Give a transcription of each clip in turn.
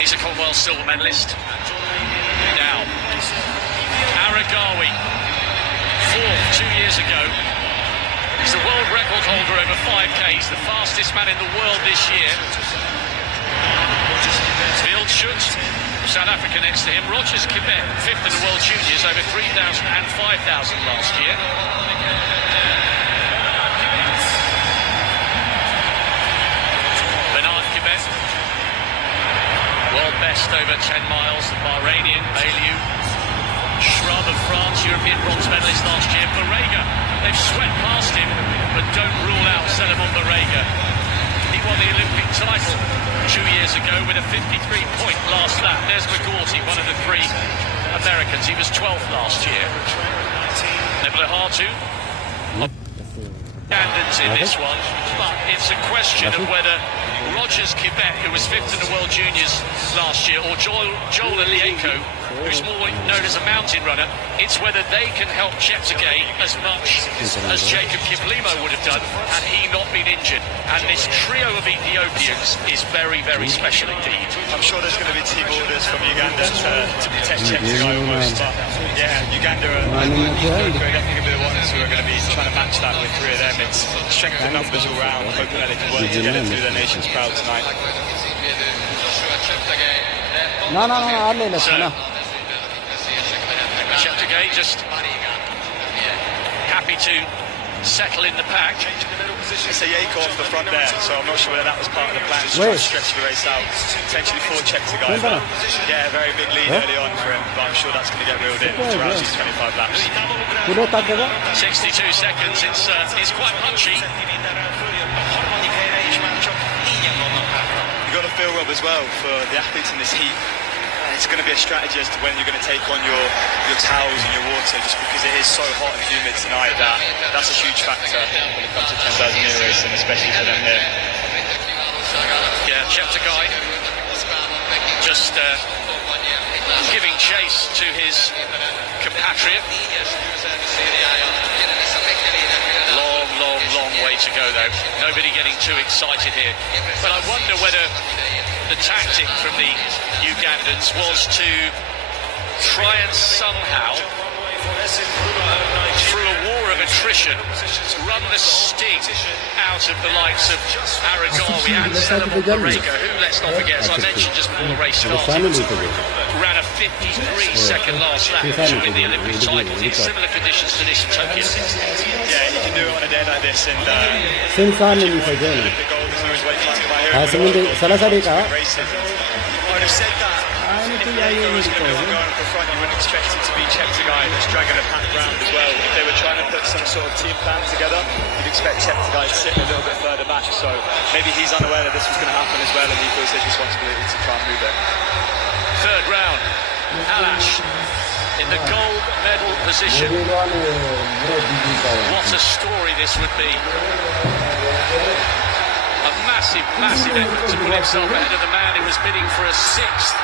He's a Commonwealth silver medalist. Now, Aragawi, fourth 2 years ago. He's the world record holder over 5K. He's the fastest man in the world this year. Wildschut, South Africa next to him. Rogers Quebec, fifth in the World Juniors, over 3,000 and 5,000 last year. Bernard Quebec, world best over 10 miles. The Bahrainian, Bailiu. Shrub of France, European bronze medalist last year. Barrega, they've swept past him, but don't rule out Selimon Barrega. He won the Olympic title 2 years ago with a 53-point last lap. There's McGaughty, one of the three Americans. He was 12th last year. Nebula Hartu. Standards in this one, but it's a question of whether Rogers Quebec, who was fifth in the World Juniors last year, or Joel Alieko, who's more known as a mountain runner, it's whether they can help Cheptegei as much as Jacob Kiplimo would have done had he not been injured. And this trio of Ethiopians is very, very special indeed. I'm sure there's going to be team orders from Uganda to protect Cheptegei almost, but yeah, Uganda are definitely going to be the ones who are going to be trying to match that with three of them. It's strength in numbers all round, hoping that they can work together to do their nation's proud tonight. Cheptegei just happy to settle in the pack. It's a Yako off the front there, so I'm not sure whether that was part of the plan to try and stretch the race out, potentially for Cheptegei. Yeah, very big lead early on for him, but I'm sure that's going to get reeled in throughout these 25 laps. 62 seconds, it's quite punchy. You've got to feel, Rob, as well, for the athletes in this heat. It's going to be a strategy as to when you're going to take on your towels and your water, just because it is so hot and humid tonight. That's a huge factor when it comes to 10,000 metre racing, especially for them here. Yeah, Cheptegei just giving chase to his compatriot. Long way to go, though. Nobody getting too excited here. But I wonder whether the tactic from the Ugandans was to try and somehow, through a war of attrition, run the sting out of the likes of Aragawi and Selimon Barrega, who, let's not forget, as I mentioned just before the race started, ran a 53-second last lap to win the Olympic title in similar conditions to this in Tokyo 16. Yeah, he can do it on a day like this, and Olympic gold is always way fun about here. I would have said that if the Yako was going to be going up the front, you wouldn't expect it to be Cheptegei that's dragging a pack round as well. If they were trying to put some sort of team plan together, you'd expect Cheptegei to sit a little bit further back, so maybe he's unaware that this was going to happen as well, and he feels his responsibility to try and move it. Third round, Alash in the gold medal position. What a story this would be. A massive effort to put himself ahead of the man who was bidding for a sixth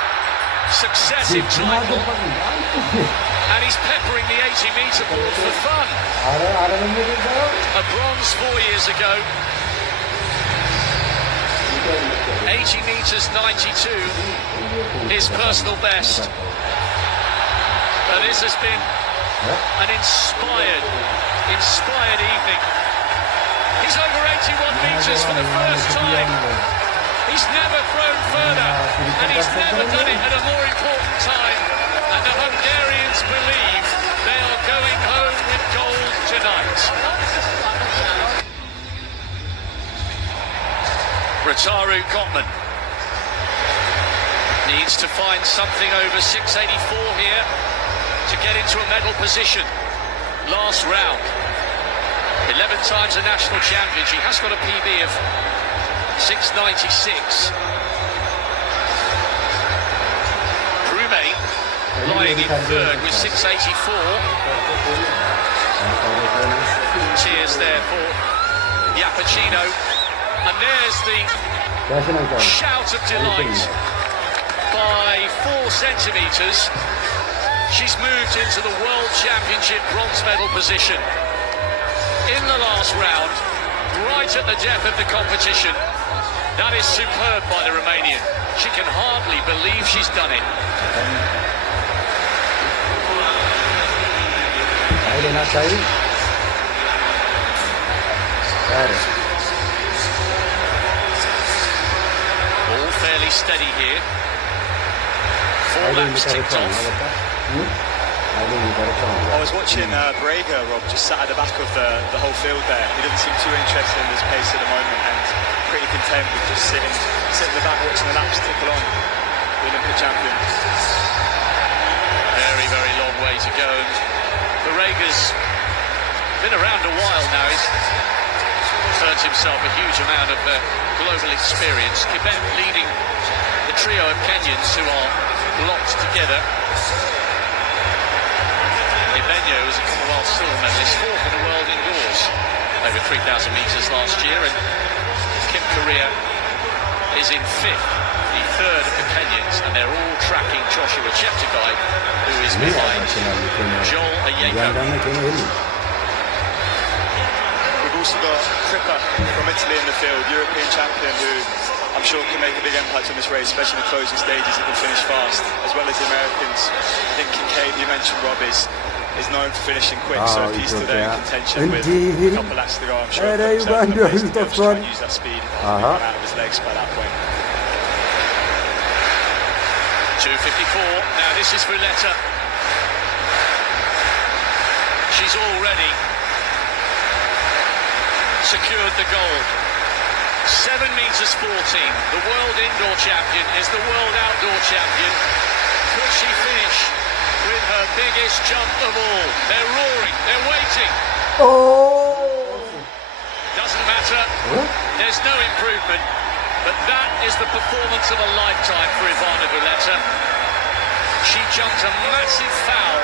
successive title. And he's peppering the 80-metre board for fun. A bronze 4 years ago. 80 metres 92, his personal best. But this has been an inspired evening. He's over 81 metres for the first time. He's never thrown further, and he's never done it at a more important time. And the Hungarians believe they are going home with gold tonight. Rataru Gottman needs to find something over 684 here to get into a medal position. Last round. 11 times a national champion. She has got a PB of 696. Brumé lying in third with 684. Cheers there for Yapacino. And there's the shout of delight. By 4 centimetres, she's moved into the World Championship bronze medal position. In the last round, right at the depth of the competition, That is superb by the Romanian. She can hardly believe she's done it. All fairly steady here. 4 laps ticked off. I was watching Brega, Rob, just sat at the back of the whole field there. He doesn't seem too interested in this pace at the moment and pretty content with just sitting in the back watching the laps tick along. The Olympic champion. Very, very long way to go. Brega's been around a while now. He's earned himself a huge amount of global experience. Quebec leading the trio of Kenyans who are locked together. Ibenyo was a Commonwealth silver medalist, 4th in the world indoors, over 3,000 metres last year, and Kim Korea is in 5th, the 3rd of the Kenyans, and they're all tracking Joshua Cheptegei, who is behind Joel Ayeko. We've also got Crippa from Italy in the field, European champion, who I'm sure can make a big impact on this race, especially in the closing stages. He can finish fast, as well as the Americans. I think Kincaid, you mentioned, Rob, is known for finishing quick, so if he's still there in contention with a couple of laps to go, I'm sure he'll try and use that speed and run out of his legs by that point. 2:54. Now this is Valletta. She's already secured the gold. 7 meters 14. The world indoor champion is the world outdoor champion. Could she finish with her biggest jump of all? They're roaring, they're waiting. Oh! Doesn't matter. There's no improvement. But that is the performance of a lifetime for Ivana Valletta. She jumped a massive foul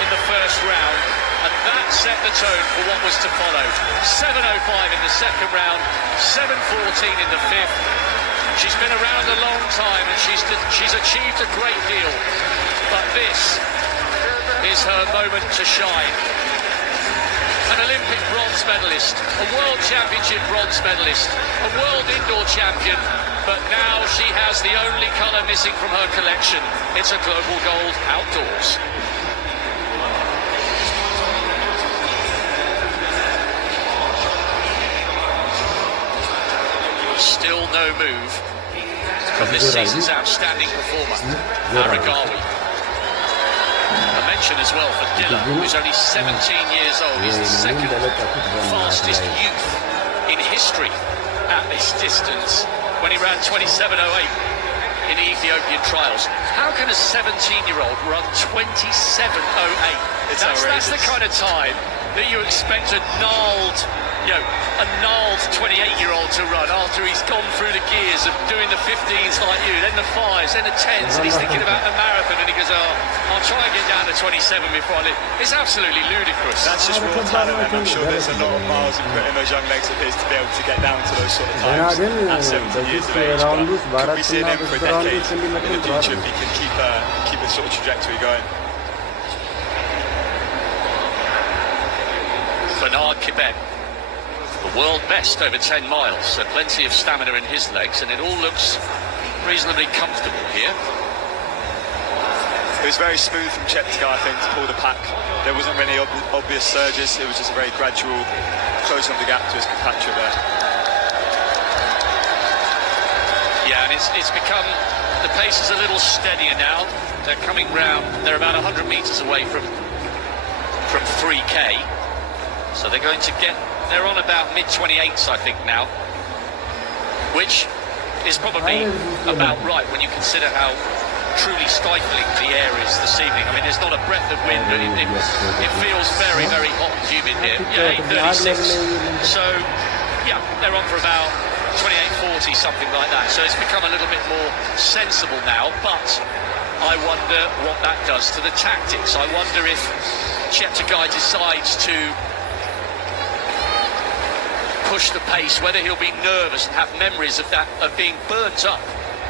in the first round, and that set the tone for what was to follow. 7:05 in the second round, 7:14 in the 5th. She's been around a long time and she's achieved a great deal. But this is her moment to shine. An Olympic bronze medalist, a World Championship bronze medalist, a World Indoor Champion, but now she has the only colour missing from her collection. It's a global gold outdoors. Still no move from this season's outstanding performer, Aragawi. A mention as well for Dilla, who's only 17 years old. He's the second fastest youth in history at this distance when he ran 27:08 in the Ethiopian trials. How can a 17-year-old run 27:08? That's the kind of time that you expect a gnarled 28-year-old to run after he's gone through the gears of doing the 15s like you, then the 5s, then the 10s, and he's thinking about the marathon, and he goes, I'll try and get down to 27 before I leave. It's absolutely ludicrous. That's just raw talent, and I'm sure there's a lot of miles in putting those young legs of his to be able to get down to those sort of times at 17 years of age. But could be seeing him for decades in the future if he can keep a sort of trajectory going. Bernard Quebec, the world best over 10 miles, so plenty of stamina in his legs, and it all looks reasonably comfortable here. It was very smooth from Cheptegei, I think, to pull the pack. There wasn't really obvious surges. It was just a very gradual closing of the gap to his compatriot there. Yeah, and it's become, the pace is a little steadier now. They're coming round, they're about 100 metres away from 3K. So they're going to they're on about mid-28s, I think, now, which is probably about right when you consider how truly stifling the air is this evening. I mean, there's not a breath of wind, but it feels very, very hot and humid here. Yeah, 8:36. So, yeah, they're on for about 28:40, something like that. So it's become a little bit more sensible now, but I wonder what that does to the tactics. I wonder if Cheptegei decides to push the pace, whether he'll be nervous and have memories of being burnt up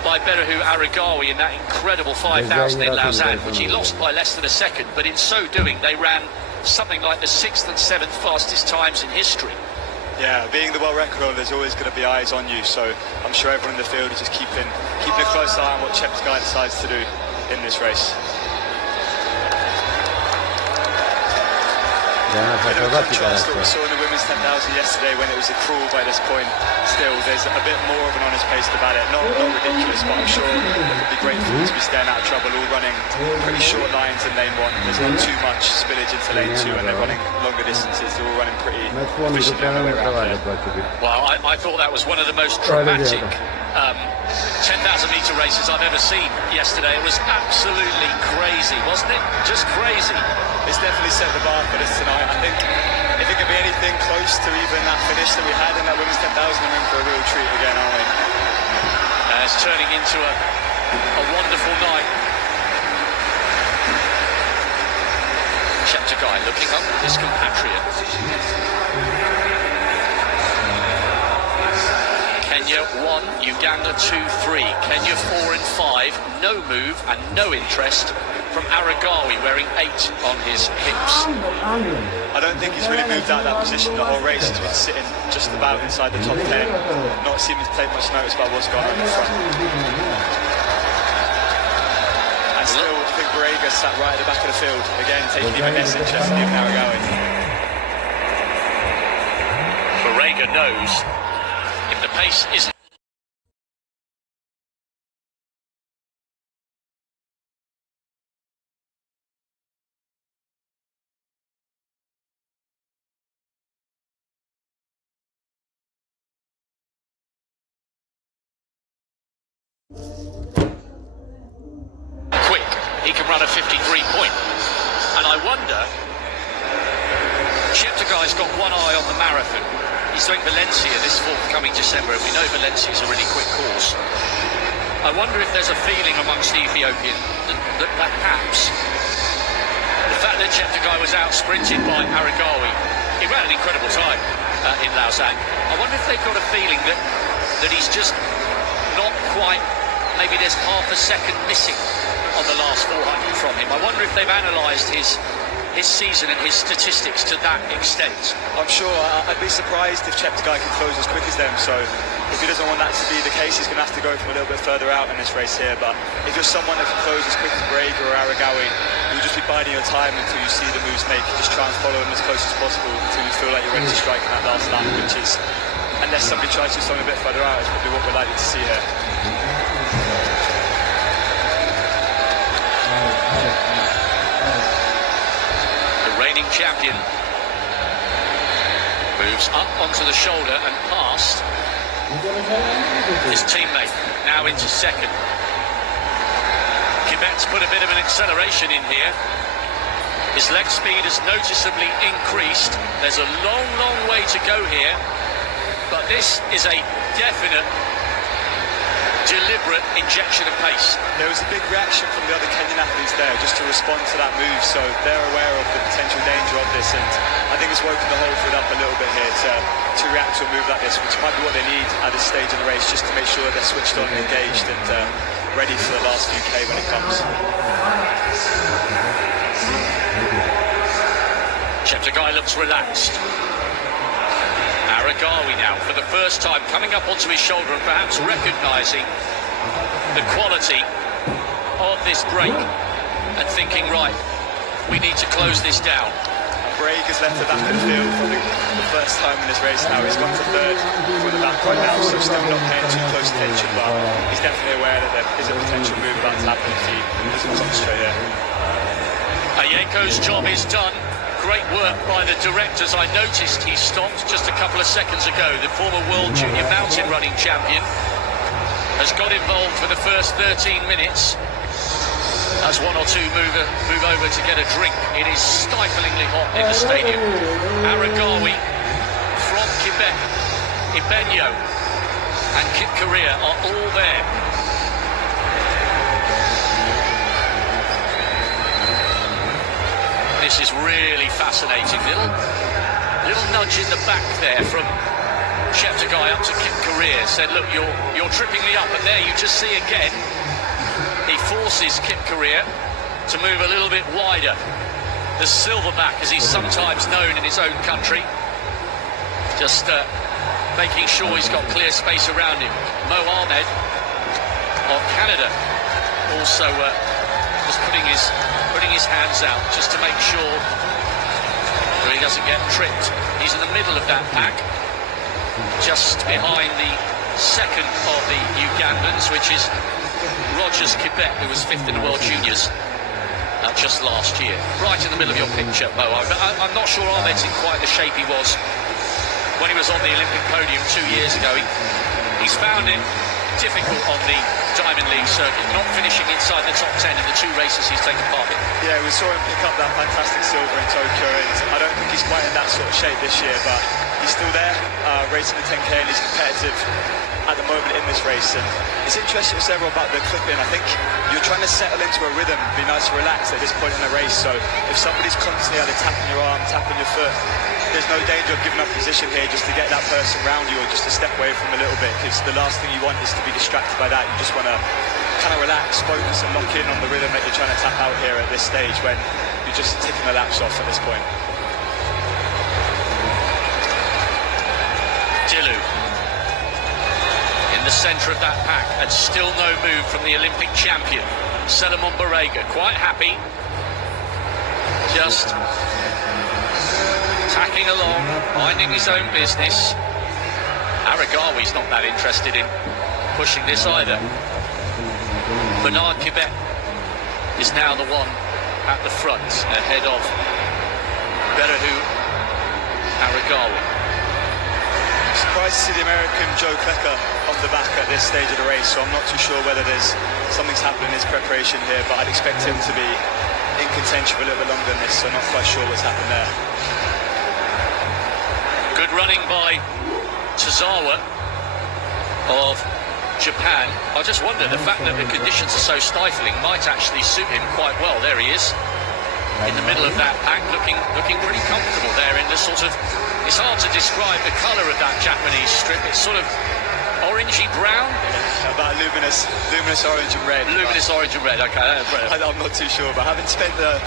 by Berehu Aragawi in that incredible 5,000 in Lausanne, which he lost by less than a second, but in so doing they ran something like the 6th and 7th fastest times in history. Yeah, being the world record holder, there's always going to be eyes on you, so I'm sure everyone in the field is just keeping a close eye on what Cheptegei decides to do in this race. In contrast to what we saw in the women's 10,000 yesterday when it was a crawl by this point, still there's a bit more of an honest pace about it. Not ridiculous, but I'm sure it would be great for them to be staying out of trouble, all running pretty short lines in lane 1. There's not too much spillage into lane 2 and they're running longer distances. They're all running pretty efficiently on their way around there. Well, I thought that was one of the most dramatic 10,000 metre races I've ever seen yesterday. It was absolutely crazy, wasn't it? Just crazy. It's definitely set the bar for this tonight. I think if it could be anything close to even that finish that we had in that women's 10,000, we're in for a real treat again, aren't we? It's turning into a wonderful night. Cheptegei looking up at his compatriot. Kenya 1, Uganda 2, 3. Kenya 4 and 5, no move and no interest from Aragawi, wearing 8 on his hips. I don't think he's really moved out of that position the whole race. He's been sitting just about inside the top 10, not seeming to take much notice about what's going on in the front. And still, I think Borrega sat right at the back of the field, again taking even less interest in even Aragawi. Borrega knows if the pace isn't quick, he can run a 53 point. And I wonder, Cheptegei's got one eye on the marathon. He's doing Valencia this forthcoming December, and we know Valencia's a really quick course. I wonder if there's a feeling amongst the Ethiopian that perhaps the fact that Cheptegei was out sprinted by Aragawi, he ran an incredible time in Lausanne. I wonder if they've got a feeling that he's just not quite, maybe there's half a second missing on the last 400 from him. I wonder if they've analysed his season and his statistics to that extent. I'm sure. I'd be surprised if Cheptegei can close as quick as them, so if he doesn't want that to be the case, he's going to have to go from a little bit further out in this race here. But if you're someone that can close as quick as Borrega or Aragawi, you'll just be biding your time until you see the moves make. Just try and follow them as close as possible until you feel like you're ready to strike in that last lap, which is, unless somebody tries to do something a bit further out, is probably what we're likely to see here. Champion moves up onto the shoulder and past his teammate, now into second. Quebec's put a bit of an acceleration in here. His leg speed has noticeably increased. There's a long, long way to go here, but this is a definite, deliberate injection of pace. There was a big reaction from the other Kenyan athletes there just to respond to that move, so they're aware of the potential danger of this, and I think it's woken the whole field up a little bit here to react to a move like this, which might be what they need at this stage of the race, just to make sure they're switched on and engaged and ready for the last few K when it comes. Cheptegei looks relaxed. Aragawi now, for the first time, coming up onto his shoulder and perhaps recognising the quality of this break and thinking, right, we need to close this down. Borrega's left the back of the field for the first time in this race now. He's gone to third from the back right now, so still not paying too close attention, but he's definitely aware that there is a potential move about to happen if he doesn't concentrate here. Ayeko's job is done. Great work by the directors. I noticed he stopped just a couple of seconds ago. The former world junior mountain running champion has got involved for the first 13 minutes as one or two move over to get a drink. It is stiflingly hot in the stadium. Aragawi from Quebec, Ibenyo and Kip Korea are all there. This is really fascinating. Little nudge in the back there from Cheptegei up to Kip Korea. Said, look, you're tripping me up. And there you just see again, he forces Kip Korea to move a little bit wider. The silverback, as he's sometimes known in his own country. just making sure he's got clear space around him. Mo Ahmed of Canada also just putting his hands out just to make sure that he doesn't get tripped. He's in the middle of that pack, just behind the second of the Ugandans, which is Rogers Kibet, who was 5th in the World Juniors just last year. Right in the middle of your picture, Mo. I'm not sure Ahmed's in quite the shape he was when he was on the Olympic podium 2 years ago. He's found it difficult on the Diamond League circuit, not finishing inside the top 10 in the 2 races he's taken part in. Yeah, we saw him pick up that fantastic silver in Tokyo, and I don't think he's quite in that sort of shape this year, but he's still there, racing the 10K, and he's competitive at the moment in this race. And it's interesting, several about the clipping. I think you're trying to settle into a rhythm, be nice and relaxed at this point in the race. So if somebody's constantly either tapping your arm, tapping your foot, there's no danger of giving up position here just to get that person around you or just to step away from a little bit, because the last thing you want is to be distracted by that. You just want to kind of relax, focus and lock in on the rhythm that you're trying to tap out here at this stage when you're just ticking the laps off at this point. Dilu in the centre of that pack, and still no move from the Olympic champion Solomon Barega. Quite happy, just tacking along, minding his own business. Aragawi's not that interested in pushing this either. Bernard Kibet is now the one at the front, ahead of Berehu Aragawi. Surprised to see the American Joe Klecker off the back at this stage of the race, so I'm not too sure whether something's happened in his preparation here, but I'd expect him to be in contention for a little bit longer than this, so I'm not quite sure what's happened there. Good running by Tozawa of Japan. I just wonder, the fact that the conditions are so stifling might actually suit him quite well. There he is, in the middle of that pack, looking pretty comfortable there in the sort of, it's hard to describe the colour of that Japanese strip. It's sort of orangey brown. About luminous orange and red. Luminous orange and red, okay. I'm not too sure, but having spent the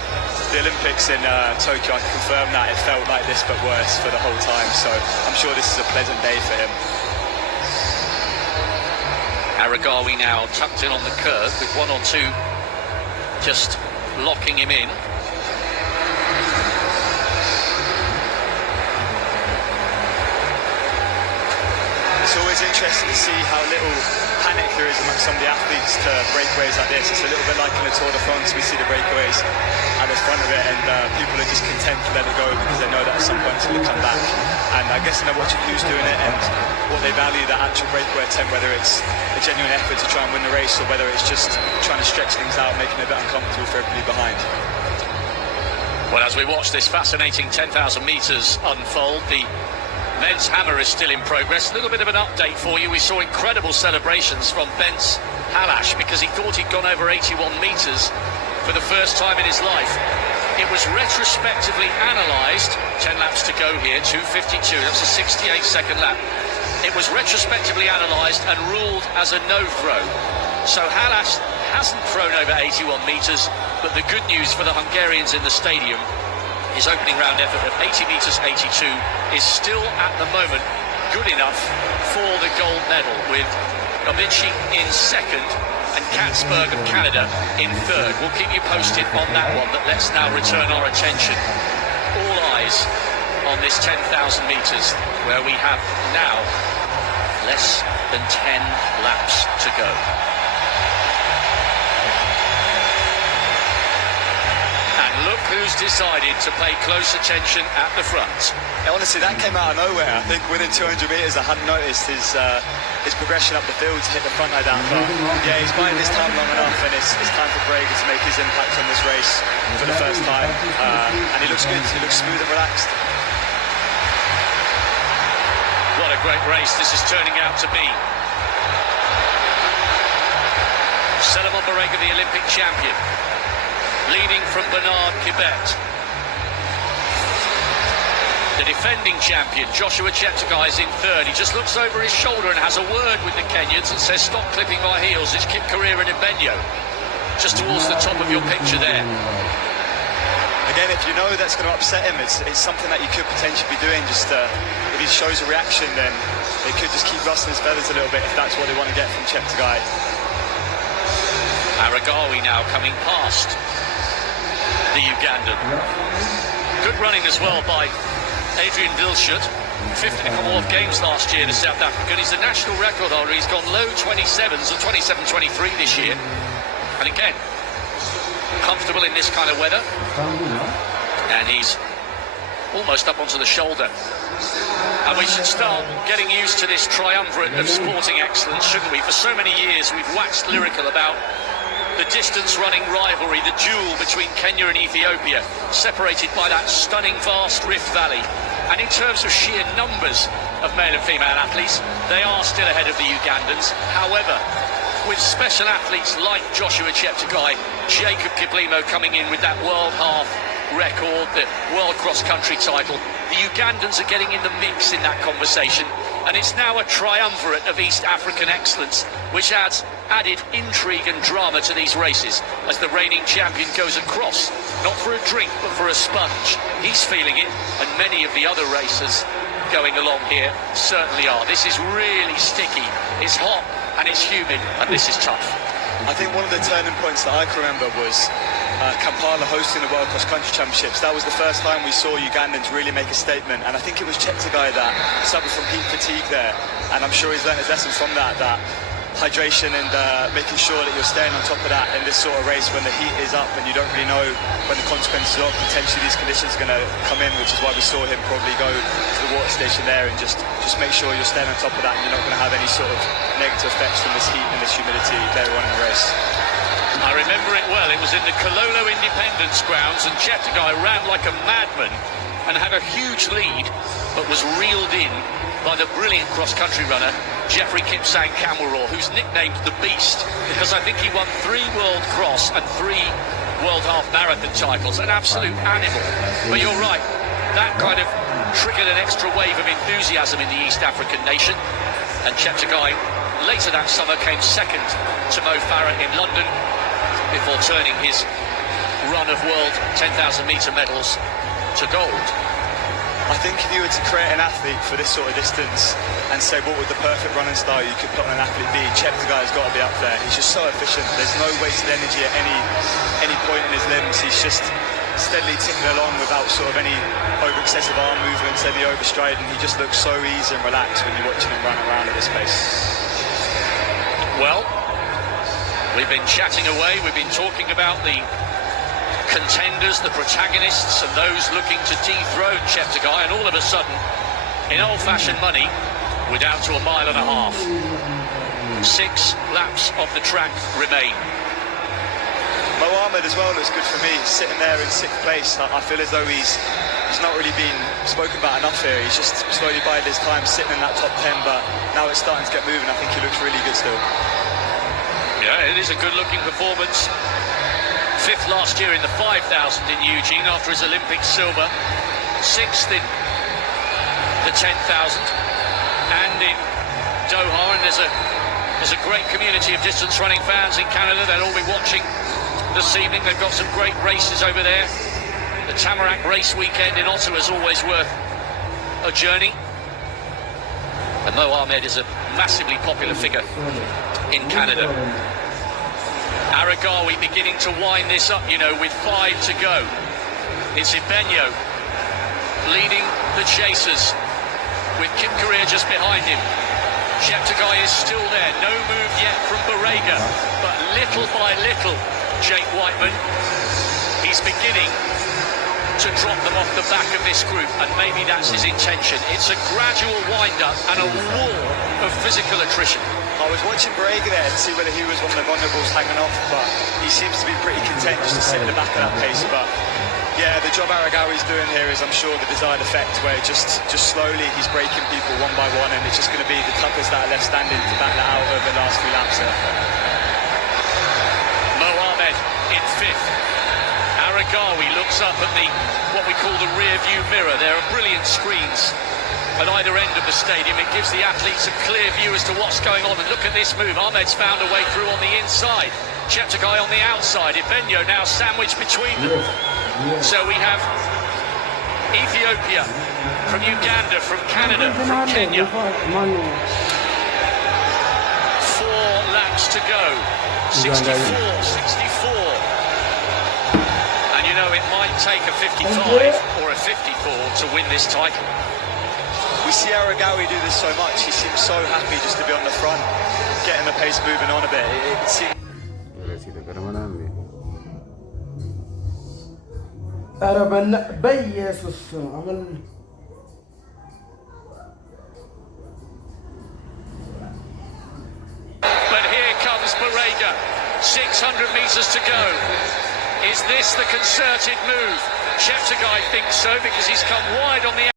Olympics in Tokyo, I can confirm that it felt like this but worse for the whole time, so I'm sure this is a pleasant day for him. Aragawi now tucked in on the curve with 1 or 2 just locking him in. It's always interesting to see how little panic there is amongst some of the athletes to breakaways like this. It's a little bit like in the Tour de France, we see the breakaways at the front of it, and people are just content to let it go because they know that at some point it's going to come back. And I guess they're watching who's doing it and what they value, that actual breakaway attempt, whether it's a genuine effort to try and win the race or whether it's just trying to stretch things out, making it a bit uncomfortable for everybody behind. Well, as we watch this fascinating 10,000 metres unfold, the men's hammer is still in progress. A little bit of an update for you. We saw incredible celebrations from Bence Halash because he thought he'd gone over 81 metres for the first time in his life. It was retrospectively analysed, 10 laps to go here, 2:52, that's a 68-second lap. It was retrospectively analysed and ruled as a no-throw. So Halash hasn't thrown over 81 metres, but the good news for the Hungarians in the stadium, his opening round effort of 80 metres 82 is still at the moment good enough for the gold medal, with Gavici in second and Katzberg of Canada in third. We'll keep you posted on that one, but let's now return our attention, all eyes on this 10,000 metres, where we have now less than 10 laps to go. Look who's decided to pay close attention at the front. Yeah, honestly, that came out of nowhere. I think within 200 metres, I hadn't noticed his progression up the field to hit the front like that. But yeah, he's biding his time long enough, and it's time for Barega to make his impact on this race for the first time. And he looks good. He looks smooth and relaxed. What a great race this is turning out to be. Solomon Barega, the Olympic champion, leading from Bernard Kibet. The defending champion, Joshua Cheptegei, is in third. He just looks over his shoulder and has a word with the Kenyans and says, "Stop clipping my heels." It's Kip Korir and Ibenyo, just towards the top of your picture there. again, if you know that's going to upset him, it's something that you could potentially be doing. Just if he shows a reaction, then they could just keep rustling his feathers a little bit if that's what they want to get from Cheptegei. Aragawi now coming past the Ugandan. Good running as well by Adrian Dilshut. 5th in the Commonwealth Games last year, the South African. He's the national record holder. He's gone low 27s or 27-23 this year. And again, comfortable in this kind of weather. And he's almost up onto the shoulder. And we should start getting used to this triumvirate of sporting excellence, shouldn't we? For so many years we've waxed lyrical about the distance running rivalry, the duel between Kenya and Ethiopia, separated by that stunning vast Rift Valley. And in terms of sheer numbers of male and female athletes, they are still ahead of the Ugandans. However, with special athletes like Joshua Cheptegei, Jacob Kiplimo coming in with that world half record, the world cross-country title, the Ugandans are getting in the mix in that conversation, and it's now a triumvirate of East African excellence, which adds added intrigue and drama to these races as the reigning champion goes across, not for a drink but for a sponge. He's feeling it, and many of the other racers going along here certainly are. This is really sticky, it's hot and it's humid, and this is tough. I think one of the turning points that I can remember was Kampala hosting the World Cross Country Championships. That was the first time we saw Ugandans really make a statement, and I think it was Cheptegei that suffered from heat fatigue there, and I'm sure he's learned his lesson from that hydration and making sure that you're staying on top of that in this sort of race when the heat is up and you don't really know when the consequences of potentially these conditions are going to come in, which is why we saw him probably go to the water station there and just make sure you're staying on top of that and you're not going to have any sort of negative effects from this heat and this humidity later on in the race. I remember it well. It was in the Kololo Independence grounds, and Cheptegei ran like a madman and had a huge lead, but was reeled in by the brilliant cross-country runner Jeffrey Kipsang Kamworor, who's nicknamed the Beast because I think he won 3 World Cross and 3 World Half Marathon titles. An absolute animal. But you're right, that kind of triggered an extra wave of enthusiasm in the East African nation, and Cheptegei later that summer came second to Mo Farah in London before turning his run of world 10,000 metre medals to gold. I think if you were to create an athlete for this sort of distance and say what would the perfect running style you could put on an athlete be, Cheptegei has got to be up there. He's just so efficient. There's no wasted energy at any point in his limbs. He's just steadily ticking along without sort of any over-excessive arm movements, any overstriding. He just looks so easy and relaxed when you're watching him run around at this pace. Well, we've been chatting away, we've been talking about the contenders, the protagonists, and those looking to dethrone Cheptegei, and all of a sudden, in old-fashioned money, we're down to 1.5 miles. 6 laps of the track remain. Mohammed as well looks good for me, sitting there in 6th place. I feel as though he's not really been spoken about enough here. He's just slowly bided his time sitting in that top 10, but now it's starting to get moving. I think he looks really good still. Yeah, it is a good-looking performance. 5th last year in the 5,000 in Eugene after his Olympic silver. 6th in the 10,000 and in Doha. And there's a great community of distance running fans in Canada. They'll all be watching this evening. They've got some great races over there. The Tamarack race weekend in Ottawa is always worth a journey. And Mo Ahmed is a massively popular figure in Canada. Aragawi beginning to wind this up, you know, with 5 to go. It's Ibenyo leading the chasers with Kip Korea just behind him. Cheptegei is still there, no move yet from Barega, but little by little, Jake Whiteman, he's beginning to drop them off the back of this group, and maybe that's his intention. It's a gradual wind-up and a war of physical attrition. I was watching Barega there to see whether he was one of the vulnerables hanging off, but he seems to be pretty content just to sit in the back of that pace. But yeah, the job Aragawi's doing here is, I'm sure, the desired effect, where just slowly he's breaking people one by one, and it's just going to be the toughest that are left standing to back that out over the last 3 laps there. Mo Ahmed in 5th. Aragawi looks looks up at what we call the rear view mirror. There are brilliant screens at either end of the stadium. It gives the athletes a clear view as to what's going on. And look at this move. Ahmed's found a way through on the inside. Cheptegei on the outside. Ibenyo now sandwiched between them. So we have Ethiopia, from Uganda, from Canada, from Kenya. 4 laps to go. 64. And you know, it might take a 55 or a 54 to win this title. We see Aragawi do this so much. He seems so happy just to be on the front, getting the pace moving on a bit. It seems... But here comes Barega. 600 metres to go. Is this the concerted move? Cheptegei thinks so because he's come wide on the